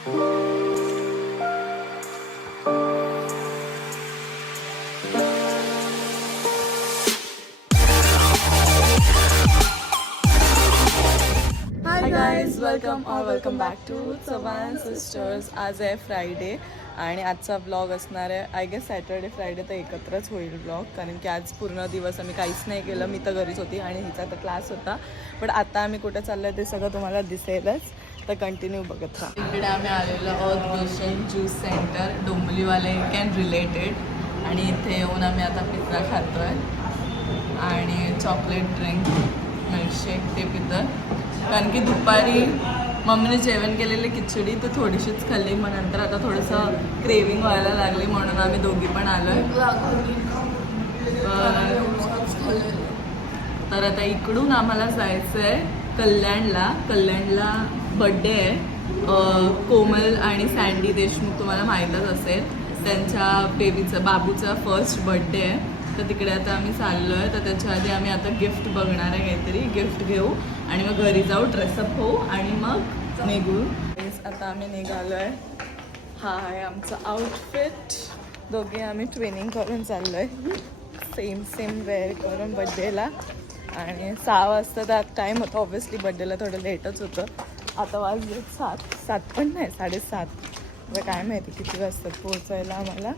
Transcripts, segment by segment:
Guys welcome or welcome back to Chavan sisters आज आहे Friday आणि आजचा ब्लॉग असणार आहे. आय गेस सॅटर्डे फ्रायडे तर एकत्रच होईल ब्लॉग कारण की आज पूर्ण दिवस आम्ही काहीच नाही केलं. मी तर घरीच होती आणि हिचा तर क्लास होता. पण आता आम्ही कुठे चाललं आहे ते सगळं तुम्हाला दिसेलच. तर कंटिन्यू बघत राहा. इकडे आम्ही आलेलो आहोत गुलशन ज्यूस सेंटर डोंबलीवाले कॅन रिलेटेड आणि इथे येऊन आम्ही आता पिझ्झा खातो आहे आणि चॉकलेट ड्रिंक मिल्कशेक ते पितं कारण की दुपारी मम्मीने जेवण केलेली खिचडी तर थोडीशीच खाल्ली. मग नंतर आता थोडंसं क्रेविंग व्हायला लागली म्हणून आम्ही दोघी पण आलो आहे तर आता इकडून आम्हाला जायचं आहे कल्याणला. कल्याणला बड्डे आहे. कोमल आणि सँडी देशमुख तुम्हाला माहीतच असेल. त्यांच्या बेबीचा बाबूचा फर्स्ट बड्डे आहे. तर तिकडे आता आम्ही चाललो आहे तर त्याच्या आधी आम्ही आता गिफ्ट बघणार आहे काहीतरी. गिफ्ट घेऊ आणि मग घरी जाऊ ड्रेसअप होऊ आणि मग निघू. आता आम्ही निघालो आहे हा आहे आमचं आउटफिट दोघे आम्ही ट्रेनिंग करून चाललो आहे सेम सेम वेअर करून बड्डेला आणि सहा वाजता तर टाईम होता. ऑब्व्हियसली बड्डेला थोडं लेटच होतं. आता वाजले सात. सात पण नाही साडेसात. आता काय माहिती किती वाजतात पोहोचायला आम्हाला.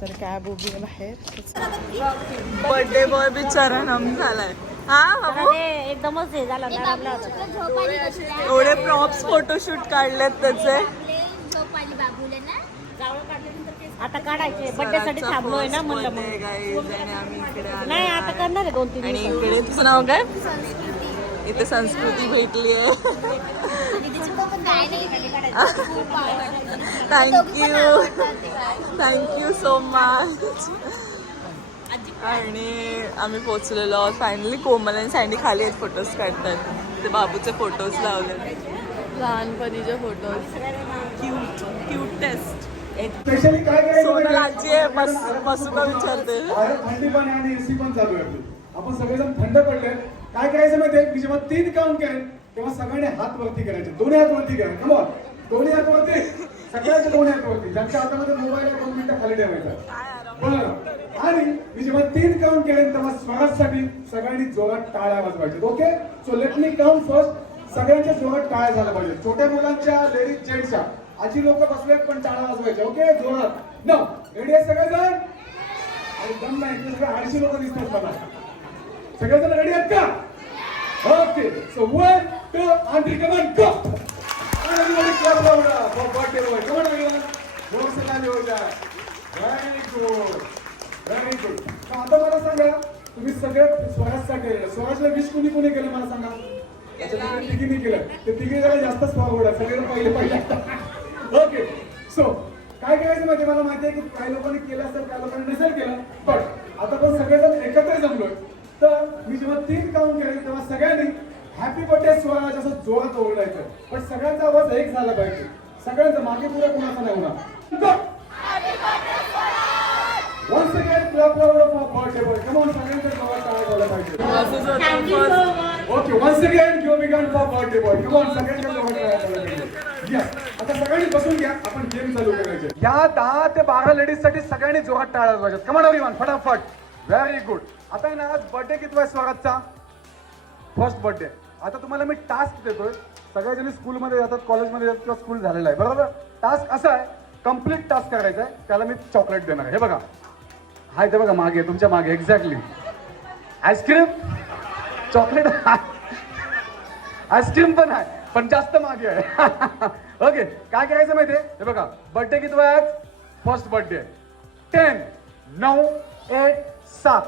तर कॅब उभी आहे बाहेर. बर्थडे बॉय बिचारा नम झालाय. हा एकदमच हे झालं. एवढे प्रॉप्स फोटोशूट काढलेत त्याचे. आता काढायचे. बर्थडे साठी थांबलोय ना म्हणलं. नाही आता करणार आहे दोन तीन. इकडे तुझं नाव काय? इथे संस्कृती भेटली आहे थँक्यू थँक्यू सो मच आणि आम्ही पोचलेलो आहोत. फायनली कोमल आणि सँडी खाली आहेत फोटोज काढतात. ते बाबूचे फोटोज लावले लहानपणीचे photos cute cute test specially काय करायचं सोनल आजी आहे बस बसू का विचारते थंडी पण आहे आणि एसी पण चालू आहे. आपण सगळेजण थंड पडले काय करायचं माहितीये मी जेव्हा तीन काउंट करेन तेव्हा सगळ्यांनी हात वरती करायचे. दोन्ही हात वरती करा. कमॉन दोन्ही हात वरती. सगळ्यांचे दोन्ही हात वरती. ज्यांच्या हातामध्ये मोबाईल आहे दोन मिनिटं खाली ठेवायचा. बरं. आणि मी जेव्हा तीन काउंट करेन तेव्हा स्वराजसाठी सगळ्यांनी जोरात टाळ्या वाजवायचे okay so let me count first सगळ्यांच्या जोरात टाळ्या झाल्या पाहिजे छोट्या मुलांच्या लेडीज जेंट्सच्या आजी लोक बसलेत पण टाळ्या वाजवायच्या. ओके जोरात. न रेडी आहे सगळेजण? आणि दम नाही सगळे आळशी लोक दिसतात मला. सगळेजण रेडी आहेत का? ओके सो वन टू आणि थ्री कमन आणि everybody clap louder for birthday boy come on everyone. Very good very good आता मला सांगा तुम्ही सगळे स्वराजचा केलं स्वराजला विश कुणी कुणी केलं मला सांगा? अच्छा, केलं. ते तिघी जरा जास्त स्वभाव आहे. सगळे पहिले पाहिजे ओके सो काय करायचं माहिती मला माहिती आहे की काही लोकांनी केलं असेल काही लोकांनी नसेल केलं. बट आता पण सगळेजण एकत्र जमलोय. तर मी जेव्हा तीन काउंट करेन तेव्हा सगळ्यांनी हॅपी बर्थडे स्वराज असं जोरात ओरडायचं. पण सगळ्यांचा आवाज एक झाला पाहिजे. सगळ्यांचा मागे पुढे कोणाचा नाही होणार. Once again clap louder for birthday boy. Come on, सगळ्यांच्या जोरात टाळ्या झाल्या पाहिजे. Okay once again for birthday boy come on पाहिजे. आता सगळ्यांनी बसून घ्या. आपण गेम चालू करायचे. या दहा ते बारा लेडीजसाठी सगळ्यांनी जोरात टाळ्या वाजवायच्यात कमान एव्हरीवन फटाफट. व्हेरी गुड आता आहे ना आज बर्थडे किती आहे स्वराजचा फर्स्ट बर्थडे आता तुम्हाला मी टास्क देतोय. सगळ्याजणी स्कूलमध्ये जातात कॉलेजमध्ये जातात किंवा स्कूल झालेला आहे. बरोबर? टास्क असा आहे कंप्लीट टास्क करायचा आहे. त्याला मी चॉकलेट देणार आहे. हे बघा. हा ते बघा मागे तुमच्या मागे एक्झॅक्टली आईस्क्रीम चॉकलेट आईस्क्रीम पण आहे पण जास्त मागे आहे. ओके काय करायचं माहितीये? हे बघा बर्थडे किती आहे फर्स्ट बर्थडे टेन नऊ एट सात.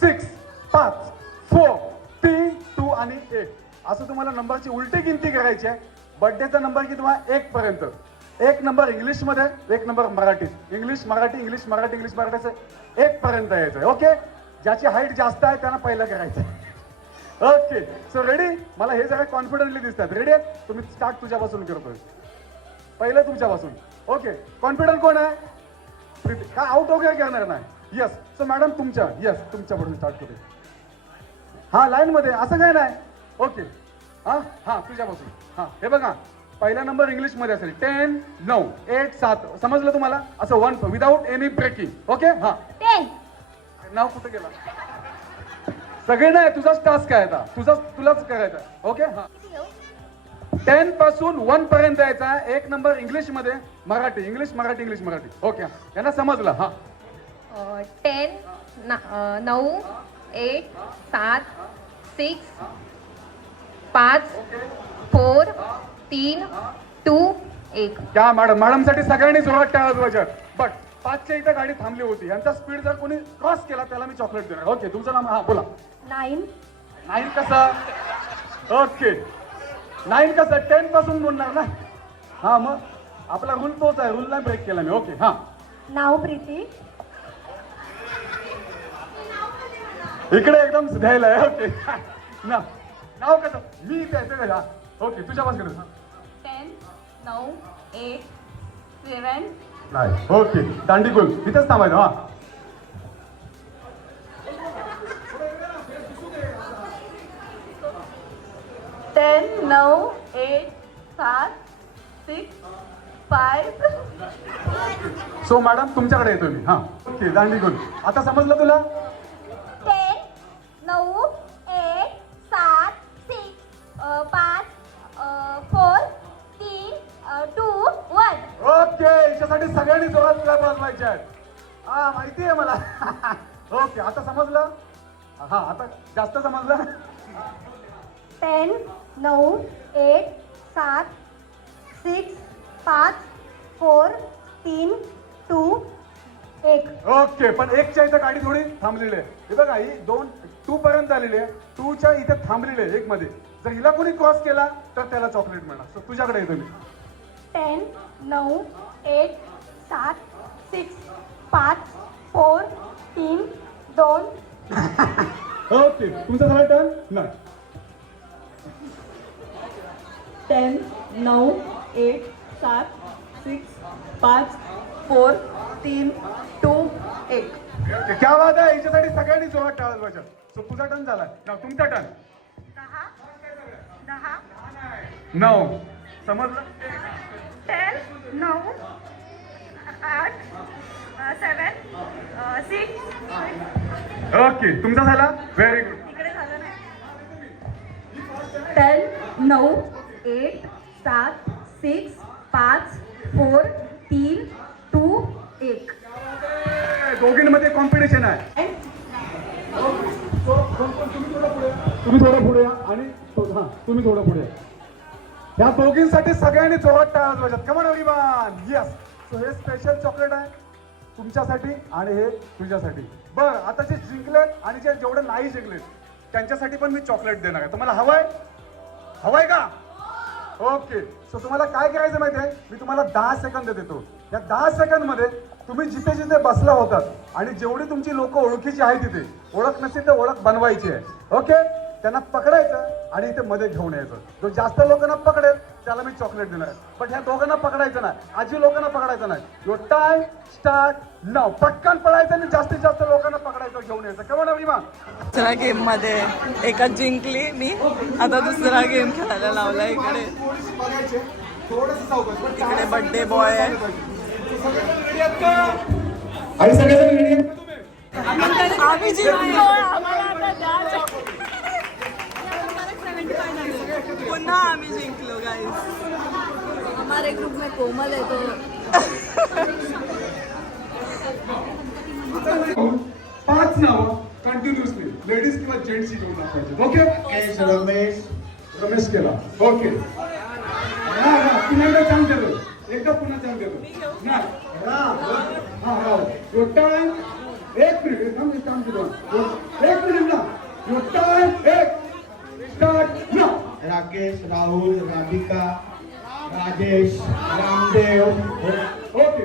सिक्स पाच फोर तीन टू आणि एक. असं तुम्हाला नंबरची उलटी गिनती करायची आहे. बर्थडेचा नंबर किती तुम्हाला एक पर्यंत. एक नंबर इंग्लिशमध्ये एक नंबर मराठीत English Marathi English Marathi English Marathi असं एक पर्यंत यायचं आहे. ओके ज्याची हाईट जास्त आहे त्यांना पहिलं करायचं आहे. ओके सो रेडी मला हे जरा कॉन्फिडंटली दिसतात. रेडी आहेत तुम्ही स्टार्ट तुझ्यापासून करतोय. पहिलं तुमच्यापासून. ओके कॉन्फिडंट कोण आहे? का आउट वगैरे करणार नाही? यस सो मॅडम तुमच्या यस तुमच्यापासून स्टार्ट करू हा लाईन मध्ये असं काय नाही? ओके हा हा तुझ्यापासून. हा हे बघा. पहिला नंबर इंग्लिशमध्ये असेल. टेन नऊ एट सात. समजलं तुम्हाला? असं one without any breaking okay हा. टेन नाव कुठे गेला? सगळे नाही तुझाच टास्क आहे आता. तुझा तुलाच करायचा ओके हा. टेन पासून वन पर्यंत यायचा. एक नंबर इंग्लिशमध्ये Marathi English Marathi English Marathi. Okay यांना समजलं. हा. टेन नऊ एट सात सिक्स पाच फोर तीन टू एक. त्या मॅडम मॅडमसाठी सगळ्यांनी जोरात टाळा वाजवायच्या बट पाचच्या इथं गाडी थांबली होती. यांचा स्पीड जर कोणी क्रॉस केला त्याला मी चॉकलेट देणार. ओके तुमचं नाव हा बोला. नाईन नाईन कसं? ओके नाईन कसं? टेन पासून बोलणार ना? हा मग. आपला रूल तोच आहे. रूल नाही ब्रेक केला मी. ओके हा. नाव प्रीती. इकडे एकदम द्यायला आहे. ओके. ना. नाव कसं? मी इथे आहे, ते घ्या. ओके तुझ्या पासून टेन नऊ एट सेवन नाही ओके. दांडीकुल इथेच थांबायचं हा. टेन नऊ एट सात सिक्स फाय सो मॅडम तुमच्याकडे येतो मी. हा. ओके दांडीकुल आता समजलं तुला? आहेत हा माहिती आहे मला. ओके आता समजलं? हा आता जास्त समजलं? टेन नऊ एक सात सिक्स पाच फोर तीन टू एक. ओके पण एकच्या इथं गाडी थोडी थांबलेली आहे. हे बघा ही दोन टू पर्यंत आलेली आहे. टूच्या इथे थांबलेली आहे एक मध्ये जर हिला कोणी क्रॉस केला तर त्याला चॉकलेट मिळणार. तुझ्याकडे येतो मी टेन नऊ एक सात सिक्स पाच फोर तीन दोन. ओके तुमचा झाला टर्न? नाही. टेन नऊ एट सात सिक्स पाच फोर तीन टू एक. क्या बात आहे याच्यासाठी सगळ्यांनी जोरात टाळत पाहिजे. सो तुझा टर्न झाला. ना तुमचा टर्न. दहा. दहा. नऊ. समजलं? टेन नऊ आठ सेवन सिक्स ओके तुमचा झाला? व्हेरी गुड इकडे झालं नाही. टेन नऊ एट सात सिक्स पाच फोर तीन टू एक. दोघींमध्ये कॉम्पिटिशन आहे. तुम्ही थोडं पुढे या आणि हा तुम्ही थोडं पुढे या. दोघींसाठी सगळ्यांनी जोरात टाळा वाजवायच्यात come on Abhiman yes so हे स्पेशल चॉकलेट आहे तुमच्यासाठी आणि हे तुझ्यासाठी. बर आता जे जिंकलेत आणि जे जेवढे नाही जिंकलेत त्यांच्यासाठी पण मी चॉकलेट देणार आहे. तुम्हाला हवंय? हवंय का? ओके. सो तुम्हाला काय करायचं माहिती आहे? मी तुम्हाला दहा सेकंद देतो. या दहा सेकंदमध्ये तुम्ही जिथे जिथे बसला होतात आणि जेवढी तुमची लोक ओळखीची आहे तिथे ओळख नसेल तर ओळख बनवायची आहे. ओके? त्यांना पकडायचं आणि इथे मध्ये घेऊन यायचं. जो जास्त लोकांना पकडेल त्याला मी चॉकलेट देणार. आहे पण ह्या दोघांना पकडायचं नाही. आजी लोकांना पकडायचं नाही. यो टाइम स्टार्ट नाव पटकन पडायचं आणि जास्तीत जास्त लोकांना पकडायचं घेऊन यायचं. केव्हा ना विमान दुसऱ्या गेममध्ये एका जिंकली मी. आता दुसरा गेम खेळायला लावला इकडे. इकडे बर्थडे बॉय आहे. आणि सगळेजण आम्ही जिंकलो. पुन्हा आम्ही जिंकलो गाईस हमारे ग्रुप में कोमल है तो पाच नावं कंटिन्युअसली लेडीज़ किंवा जेंट्स घेऊन दाखवायचे ओके रमेश रमेश रमेश केला ओके हा हा पुन्हा एकदा चांग देतो एकदा पुन्हा चांग देतो नाही हा राव यो टाइम एक मिनिट एक थांब, एक काम केलं एक मिनिट ना। एक स्टार्ट ना। राकेश राहुल राधिका राजेश रामदेव. ओके.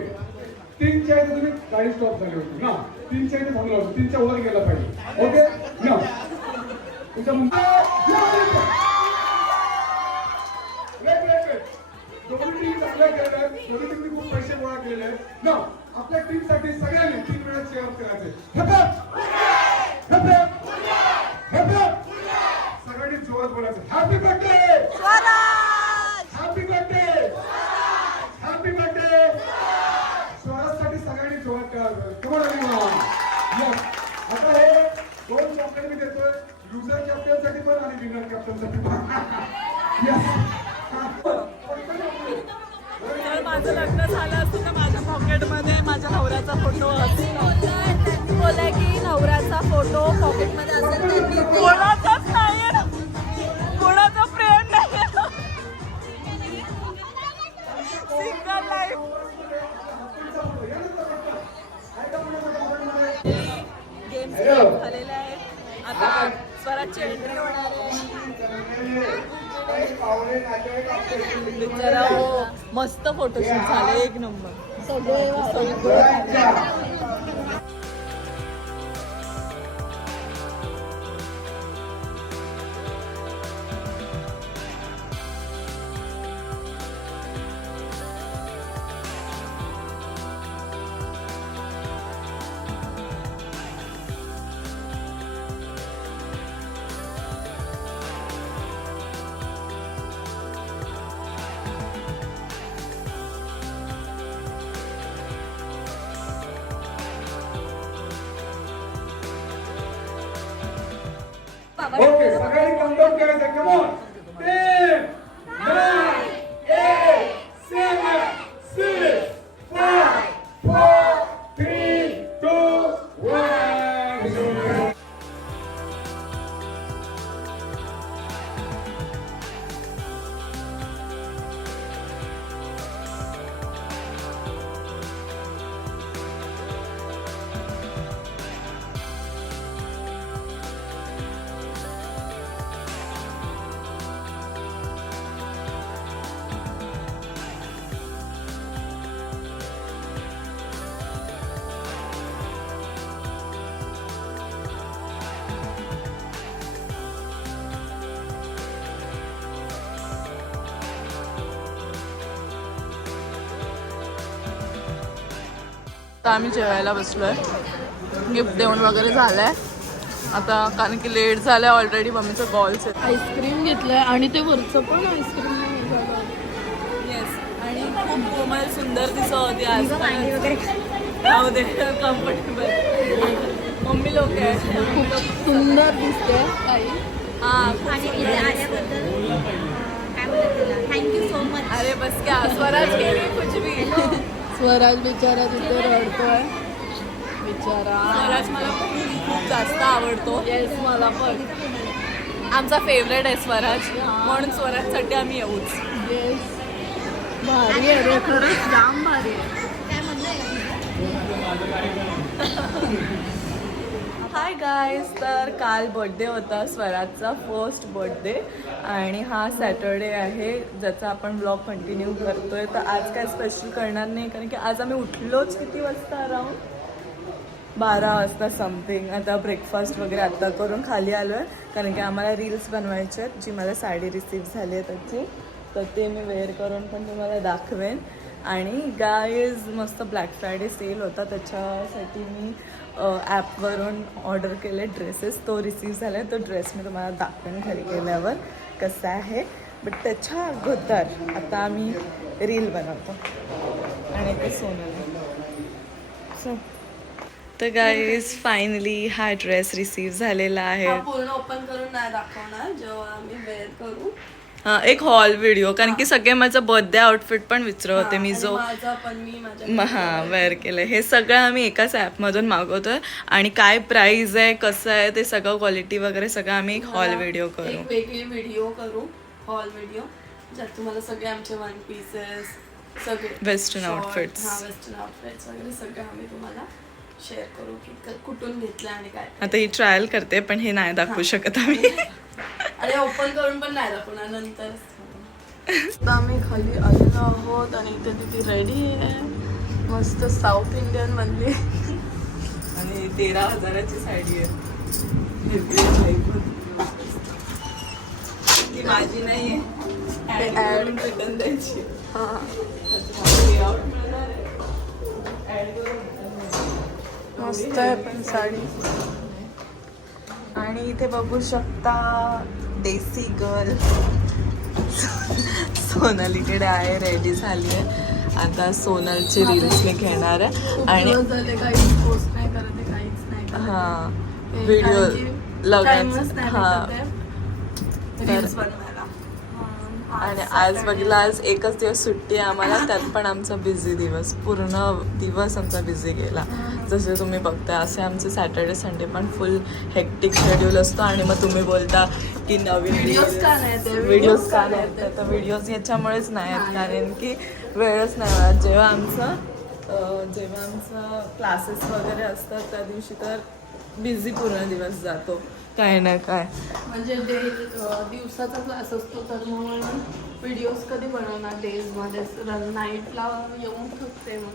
तीनच्या इथे तुम्ही गाडी स्टॉप झाली होती. ना. तीनच्या इथे थांबला होता. तीनच्या वर गेला पाहिजे. ओके? ना. तुमच्या दोन्ही टीम चांगल्या केलेल्या आहेत. दोन्ही खूप पैसे गोळा केलेले आहेत. ना. आपल्या टीमसाठी सगळ्यांनी तीन वेळा चेअर करायचे. जोरात बोलायचं. Happy birthday happy birthday happy birthday स्वराजसाठी सगळ्यांनी जोरात करावं. आता हे दोन कॅप्टन मी देतोय. लुझर कॅप्टनसाठी पण आणि विनर कॅप्टनसाठी पण. माझं लग्न झालं असतं तर माझ्या पॉकेटमध्ये माझ्या नवऱ्याचा फोटो बोलाय की नवऱ्याचा फोटो पॉकेटमध्ये असेल तर झालेला आहे. आता स्वराजची एंट्री होणार आहे. बिचारा हो, मस्त फोटोशूट झाले एक नंबर ओके सगळ्यांनी काउंटडाऊन केलं कमॉन टेन आता आम्ही जेवायला बसलोय. गिफ्ट देऊन वगैरे झालंय. आता कारण की लेट झालंय ऑलरेडी मम्मीचं कॉल्स आहेत. आईस्क्रीम घेतलंय आणि ते वरचं पण आईस्क्रीम येस आणि खूप कोमल सुंदर दिसत होती आज. राहू दे कम्फर्टेबल मम्मी लोक आहे खूप सुंदर दिसते. आई हा थँक्यू सो मच अरे बस क्या स्वराज भी स्वराज बिचारा तिथे रडतोय. बिचारा. स्वराज मला खूप जास्त आवडतो. येस मला पण. आमचा फेवरेट आहे स्वराज. म्हणून स्वराजसाठी आम्ही येऊच. येस भारी आहे रे खरंच जाम भारी आहे? हाय गायज तर काल बर्थडे होता स्वराजचा फर्स्ट बर्थडे आणि हा सॅटरडे आहे ज्याचा आपण ब्लॉग कंटिन्यू करतोय. तर आज काय स्पेशल करणार नाही कारण की आज आम्ही उठलोच किती वाजता अराउंड बारा वाजता समथिंग आता ब्रेकफास्ट वगैरे आत्ता करून खाली आलो आहे कारण की आम्हाला रील्स बनवायचे आहेत जी मला साडी रिसीव्ह झाली आहे त्याची. तर ते मी वेअर करून पण तुम्हाला दाखवेन. आणि गाईज मस्त ब्लॅक फ्रायडे सेल होता त्याच्यासाठी मी ॲपवरून ऑर्डर केले ड्रेसेस. तो रिसीव्ह झाला आहे तो ड्रेस मी तुम्हाला दाखवेन घरी गेल्यावर कसा आहे. बट त्याच्या अगोदर आता आम्ही रील बनवतो. आणि ते सोनल सो तर गाईज फायनली हा ड्रेस रिसीव्ह झालेला आहे. पूर्ण ओपन करून नाही दाखवणार. जेव्हा आम्ही वेअर करू एक हॉल व्हिडिओ कारण की सगळे माझं बर्थडे आउटफिट पण विचारत होते मी जो हा वेअर केलं हे सगळं आम्ही एकाच ॲपमधून मागवतोय. आणि काय प्राईज आहे कसं आहे ते सगळं क्वालिटी वगैरे सगळं आम्ही एक हॉल व्हिडिओ करू एक वेगळी व्हिडिओ करू हॉल व्हिडिओ ज्यात तुम्हाला सगळे आमचे वन पीसेस सगळे outfits. हा वेस्टर्न आउटफिट्स वगैरे सगळे आम्ही तुम्हाला शेअर करू क- कुठून घेतलं आणि काय आता ही ट्रायल करते पण हे नाही दाखवू शकत आम्ही. ओपन करून पण नाही दाखवणार नंतर. आम्ही खाली आलेलो आहोत आणि इथे तिथे रेडी आहे. मस्त साऊथ इंडियन बनली. आणि तेरा हजाराची साडी आहे. ती माझी नाही आहे. रिटर्न द्यायची मस्त आहे पण साडी. आणि इथे बघू शकता देसी गर्ल सोनल इकडे आहे रेडी झाली आहे. आता सोनलची रील्स मी घेणार आहे. आणि. हा. व्हिडिओ लग्नाचं नाही हा भेटत आहे तर- reels बनवायला. हा. आणि आज बघितलं आज एकच दिवस सुट्टी आहे आम्हाला त्यात पण आमचा बिझी दिवस पूर्ण दिवस आमचा बिझी गेला. जसे तुम्ही बघता असे आमचे सॅटर्डे संडे पण फुल हेक्टिक शेड्यूल असतो आणि मग तुम्ही बोलता की नवीन Videos का नाही? व्हिडिओज का नाही तर व्हिडिओज याच्यामुळेच नाही आहेत कारण की वेळच नाही मिळत. जेव्हा आमचं जेव्हा आमचं क्लासेस वगैरे असतात त्या दिवशी तर बिझी पूर्ण दिवस जातो. काय ना काय. म्हणजे डे दिवसाचा क्लास असतो तर मग व्हिडिओज कधी बनवणार? डेजमध्ये नाईटला येऊन थकते मग.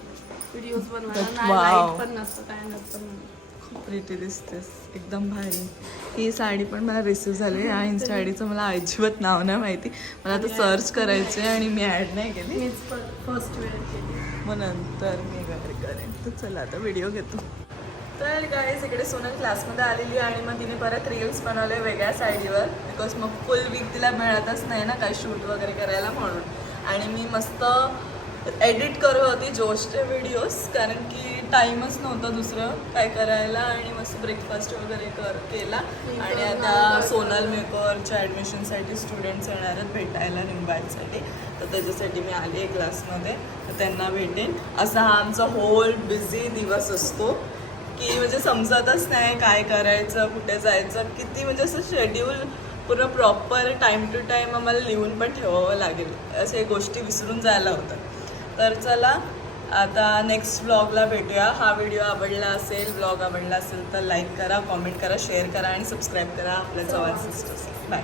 व्हिडिओज बनवायला. नाही Wow. लाइट पण नसतं काय नसतं म्हणून. खूप प्रिटी दिसतेस. एकदम भारी. ही साडी पण मला रिसीव झाली. या इन्स्टा आयडीचं मला अजिबात नाव नाही माहिती. मला आता सर्च करायचं आहे आणि मी ॲड नाही केली. मीच फर्स्ट वेळ केली. मग नंतर मी वेअर करेन. तर चला आता व्हिडिओ घेतो. तर गाईज इकडे सोनल क्लासमध्ये आलेली आहे आणि मग तिने परत रील्स बनवले वेगळ्या साईडीवर बिकॉज मग फुल वीक तिला मिळतच नाही ना काही शूट वगैरे करायला म्हणून. आणि मी मस्त एडिट करत होती जोशचे व्हिडिओज कारण की टाईमच नव्हतं दुसरं काय करायला आणि मस्त ब्रेकफास्ट वगैरे कर केला. आणि आता सोनल मेकरच्या ॲडमिशनसाठी स्टुडंट्स येणार आहेत भेटायला निंबाळसाठी. तर त्याच्यासाठी मी आली आहे क्लासमध्ये तर त्यांना भेटेन. असा हा आमचा होल बिझी दिवस असतो. की म्हणजे समजतच नाही काय करायचं कुठे जायचं. किती म्हणजे असं शेड्यूल पूर्ण प्रॉपर टाईम टू टाईम आम्हाला लिहून पण ठेवावं लागेल. असे गोष्टी विसरून जायला होतं. तर चला आता नेक्स्ट ब्लॉगला भेटूया. हा व्हिडिओ आवडला असेल ब्लॉग आवडला असेल तर लाईक करा कॉमेंट करा शेअर करा आणि सबस्क्राईब करा आपल्या चव्हाण सिस्टर्स बाय